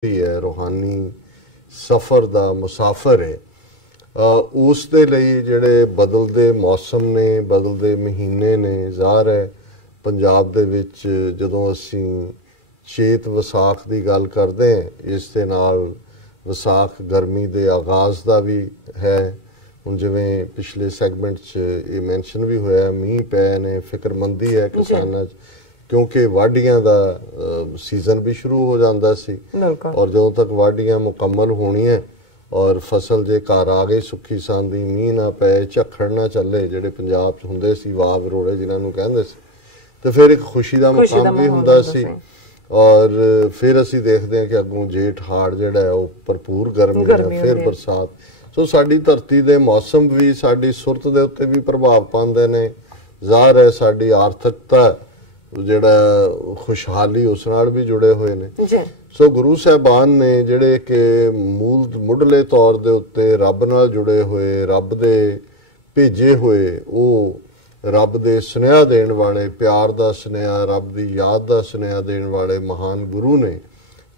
है रूहानी सफ़र दा मुसाफिर है। उस दे लई जिहड़े बदलदे मौसम ने बदलदे महीने ने ज़ाहिर है पंजाब दे विच जदों असीं चेत विसाख की गल करते हैं इस दे नाल विसाख गर्मी के आगाज़ का भी है। हुण जिवें पिछले सैगमेंट ये मैंशन भी होया मीह पै ने फिक्रमंदी है किसानां क्योंकि वाढियां का सीजन भी शुरू हो जाता सी और जदों तक वाढियां मुकम्मल होनी है और फसल जे घर आ गई सुखी सांदी मीह ना पै झक्खड़ ना चले जिहड़े पंजाब च हुंदे सी वाह वरोड़े जिन्हां नूं कहंदे सी तो फिर एक खुशी का मुकाम भी हुंदा सी। और फिर असीं देखते हैं कि अगों जेठ हाड़ जिहड़ा है वो भरपूर गर्मी है फिर बरसात। सो साडी धरती दे मौसम भी साडी सुरत दे उत्ते भी प्रभाव पाउंदे ने। ज़ाहिर है साडी आर्थिकता जिहड़ा खुशहाली उस नाल भी जुड़े हुए ने। सो गुरु साहबान ने जिहड़े कि मुढ़ले तौर दे उत्ते रब नाल जुड़े हुए रब दे भेजे हुए वो रब दे सुनेहा देण वाले प्यार दा सुनेहा रब दी याद दा सुनेहा देण वाले महान गुरु ने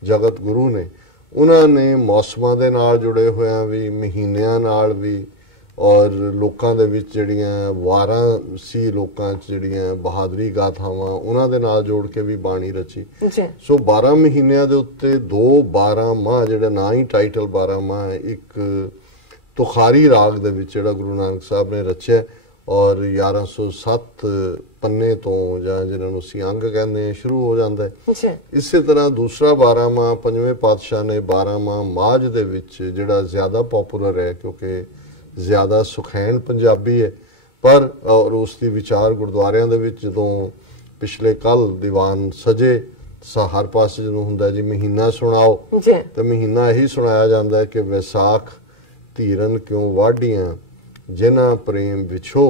जगत गुरु ने उन्होंने मौसमां दे नाल जुड़े होया भी महीनियां नाल भी और लोकां दे विच जिहड़ियां वारां सी लोकां च जिहड़ियां बहादरी गाथावां उन्हां दे नाल जोड़ के भी बाणी रची। सो 12 महीनियां दे उत्ते 12 माह जिहड़ा ना ही टाइटल 12 माह एक तुखारी राग दे विच जिहड़ा गुरु नानक साहब ने रचिया और 1107 पन्ने तो जां जिन्हां नूं असीं अंग कहंदे हैं शुरू हो जाता है। इस तरह दूसरा 12 माह पंजवें पातशाह ने 12 माह माझ दे विच जिहड़ा ज़्यादा पॉपुलर है क्योंकि ज़्यादा सुखैन पंजाबी है पर और उसकी विचार गुरुद्वारियां दे विच जदों पिछले कल दीवान सजे हर पासे जदों हुंदा जी महीना सुनाओ तो महीना यही सुनाया जाता है कि वैसाख धीरन क्यों वाढियां जिन्हां प्रेम विछो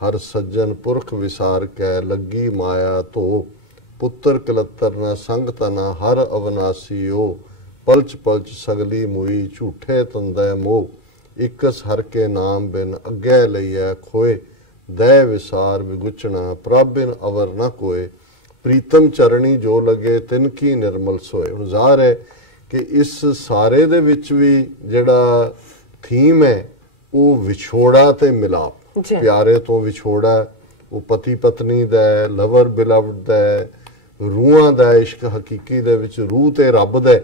हर सज्जन पुरख विसार कै लगी माया धो पुत्र कलत्तर न संग तना हर अविनासी ओ पलच पलच सगली मुई झूठे तंदै मोह इकस हर के नाम बिन अग्गै लईऐ खोए दय विसार विगुचना प्रभ बिन अवर न कोए प्रीतम चरणी जो लगे तिनकी निर्मल सोए। हुण ज़ाहिर है कि इस सारे दे विच भी जिहड़ा थीम है वो विछोड़ा ते मिलाप प्यारे तो विछोड़ा वो पति पत्नी दा लवर बिलवड दा रूहां दा इश्क हकीकी दे विच रूह ते रब दा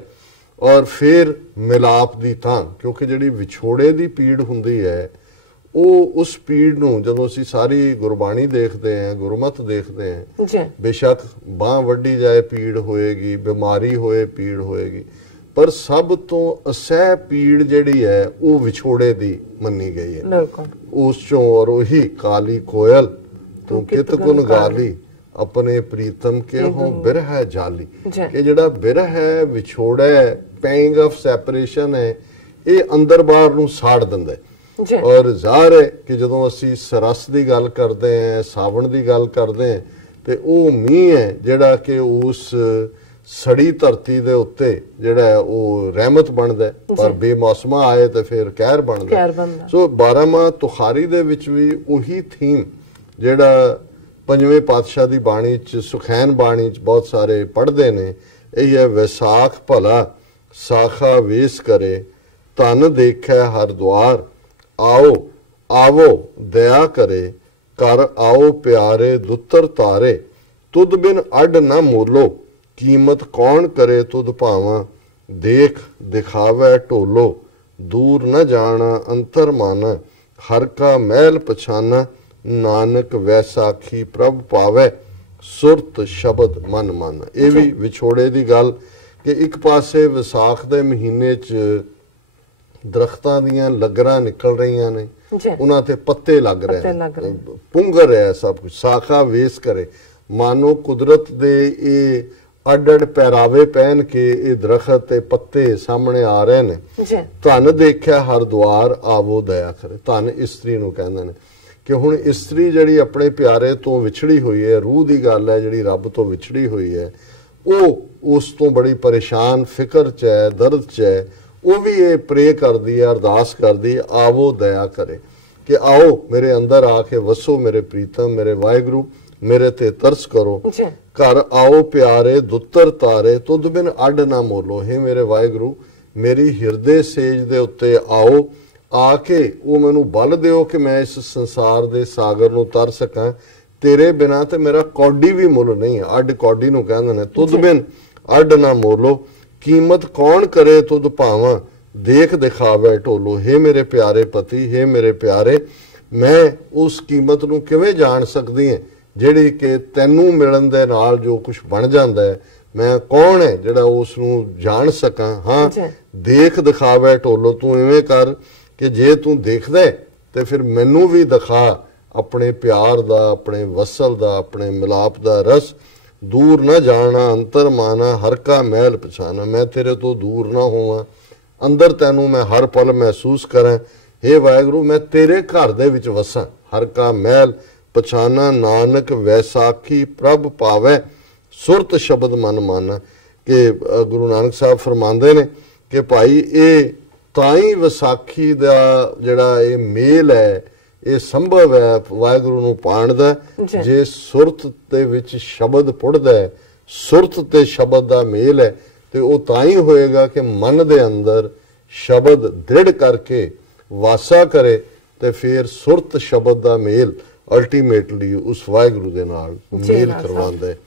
और फिर मिलाप दी थां क्योंकि जिहड़ी विछोड़े दी पीड़ हुंदी है वो उस पीड़ नूं जदों असीं सारी गुरबाणी देखते हैं गुरमत देखते हैं बेशक बांह वड्डी जाए पीड़ होएगी बीमारी होए पीड़ होएगी पर सब तो असह पीड़ जिहड़ी है वो विछोड़े दी मन्नी गई है। उस चों और वही काली कोयल तू कित गुन गाली अपने प्रीतम के हो बिरह जाली। ये जिहड़ा बिरह है विछोड़ा है पेइंग ऑफ सैपरेशन है ये अंदर बाहर नूं साड़ दिंदा है। और ज़ाहिर है कि जदों असीं सरस की गल करते हैं सावण की गल करते हैं तो वो मीह है जिहड़ा कि उस सड़ी धरती दे उत्ते जिहड़ा है वो रहमत बनदा है पर बेमौसमा आए तो फिर कहर बनदा। सो 12 माह तुखारी दे विच भी उही थीम जिहड़ा पंजवें पातशाह दी बाणी च सुखैन बाणी च बहुत सारे पढ़ते ने यही है वैसाख भला साखा वेस करे धन देखै हर द्वार आओ आवो दया करे कर आओ प्यारे दुत्तर तारे तुद बिन अड न मोलो कीमत कौन करे तुद भावा देख दिखावै ढोलो दूर न जाना अंतर माना हर का महल पछाना नानक वैसाखी प्रभ पावै सुरत शब्द मन माना। ये भी विछोड़े की गल कि एक पासे विसाख दे महीने च दरख्तां दियां लगरां निकल रही ने उन्हां ते पत्ते लग रहे हैं पुंगर रहा है सब कुछ साखा वेस करे मानो कुदरत दे ये अड अड पहरावे पहन के ये दरखत ते पत्ते सामने आ रहे ने। धन देखिया हर द्वार आवो दया करे धन इस्त्री नूं कहंदे ने कि हुण इस्त्री जिहड़ी अपने प्यारे तो विछड़ी हुई है रूह की गल है जिहड़ी रब तो विछड़ी हुई है वो उस तो बड़ी परेशान फिक्र च है दर्द च है वो भी ये प्रे करदी है अरदास करदी आवो दया करे कि आओ मेरे अंदर आके वसो मेरे प्रीतम मेरे वाहिगुरू मेरे ते तरस करो। घर आओ प्यारे दुत्तर तारे तुद बिन अड ना मोलो। हे मेरे वाहिगुरु मेरी हिरदे सेज दे उत्ते आओ, आके वो मैनू बल दिओ कि मैं इस संसार दे सागर नू तर सकां। तेरे बिना ते मेरा कौडी भी मुल नहीं है। अड कौडी नू कहंदे ने। तुद बिन अड ना मोलो कीमत कौन करे तुद भावां, देख दिखावे ढोलो। हे मेरे प्यारे पति, हे मेरे प्यारे मैं उस कीमत नू किवें जान सकदी है ਜਿਹੜੀ ਕਿ ਤੈਨੂੰ ਮਿਲਣ ਦੇ ਨਾਲ ਜੋ ਕੁਝ ਬਣ ਜਾਂਦਾ ਹੈ। ਮੈਂ ਕੌਣ ਹੈ ਜਿਹੜਾ ਉਸ ਨੂੰ ਜਾਣ ਸਕਾਂ। ਹਾਂ ਦੇਖ ਦਿਖਾਵੇ ਢੋਲੋ, ਤੂੰ ਇਵੇਂ ਕਰ ਕਿ ਜੇ ਤੂੰ ਦੇਖਦਾ ਤੇ ਫਿਰ ਮੈਨੂੰ ਵੀ ਦਿਖਾ ਆਪਣੇ ਪਿਆਰ ਦਾ, ਆਪਣੇ ਵਸਲ ਦਾ, ਆਪਣੇ ਮਿਲਾਪ ਦਾ ਰਸ। ਦੂਰ ਨਾ ਜਾਣਾ ਅੰਤਰ ਮਾਨਾ ਹਰ ਕਾ ਮਹਿਲ ਪਛਾਨਾ। ਮੈਂ ਤੇਰੇ ਤੋਂ ਦੂਰ ਨਾ ਹੋਵਾਂ, ਅੰਦਰ ਤੈਨੂੰ ਮੈਂ ਹਰ ਪਲ ਮਹਿਸੂਸ ਕਰਾਂ। हे ਵਾਹਿਗੁਰੂ ਮੈਂ ਤੇਰੇ ਘਰ ਦੇ ਵਿੱਚ ਵਸਾਂ। ਹਰ ਕਾ ਮਹਿਲ पछाना नानक वैसाखी प्रभ पावै सुरत शब्द मन माना। कि गुरु नानक साहब फरमाते ने कि भाई ये ताई विसाखी का जिहड़ा ये मेल है ये संभव है वाहिगुरु नूं पाण दा, जे सुरत दे विच शब्द पुढ़दा है। सुरत ते शब्द दा मेल है ते वो ताई होएगा कि मन दे अंदर शब्द दृढ़ करके वासा करे ते फिर सुरत शब्द दा मेल अल्टीमेटली उस वाहिगुरु दे नाल मेल करवांदा है।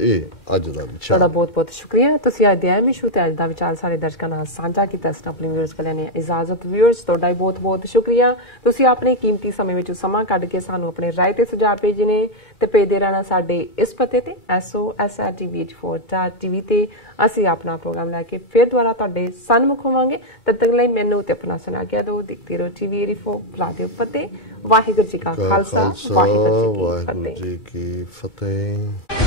ਇਹ ਅੱਜ ਦਾ ਵਿਚਾਰ। ਤੁਹਾਡਾ ਬਹੁਤ ਬਹੁਤ ਸ਼ੁਕਰੀਆ। ਤੁਸੀਂ ਅੱਜ ਦੇ ਐਮੀ ਸ਼ੂ ਤੇ ਅੱਜ ਦਾ ਵਿਚਾਰ ਸਾਰੇ ਦਰਸ਼ਕਾਂ ਨਾਲ ਸਾਂਝਾ ਕੀਤਾ। ਆਪਣੇ ਵਿਊਅਰਸ ਕੋਲ ਲੈਣੇ ਇਜਾਜ਼ਤ। ਵਿਊਅਰਸ ਤੁਹਾਡਾ ਬਹੁਤ ਬਹੁਤ ਸ਼ੁਕਰੀਆ। ਤੁਸੀਂ ਆਪਣੇ ਕੀਮਤੀ ਸਮੇਂ ਵਿੱਚ ਸਮਾਂ ਕੱਢ ਕੇ ਸਾਨੂੰ ਆਪਣੇ ਰਾਏ ਤੇ ਸੁਝਾਅ ਭੇਜੇ ਨੇ ਤੇ ਭੇਜਦੇ ਰਹਿਣਾ ਸਾਡੇ ਇਸ ਪਤੇ ਤੇ SOS@tv4.tv ਤੇ। ਅਸੀਂ ਆਪਣਾ ਪ੍ਰੋਗਰਾਮ ਲੈ ਕੇ ਫਿਰ ਦੁਬਾਰਾ ਤੁਹਾਡੇ ਸਨਮੁਖ ਹੋਵਾਂਗੇ। ਤਦ ਤੱਕ ਲਈ ਮੈਨੂੰ ਤੇ ਆਪਣਾ ਸੁਣਾ ਕੇ ਦਿਓ। ਦੇਖਦੇ ਰਹੋ TV84 ਬੁਲਾ ਦਿਓ ਫਤਿਹ। ਵਾਹਿਗੁਰੂ ਜੀ ਕਾ ਖਾਲਸਾ, ਵਾਹਿਗੁਰੂ ਜੀ ਕੀ ਫਤਿਹ।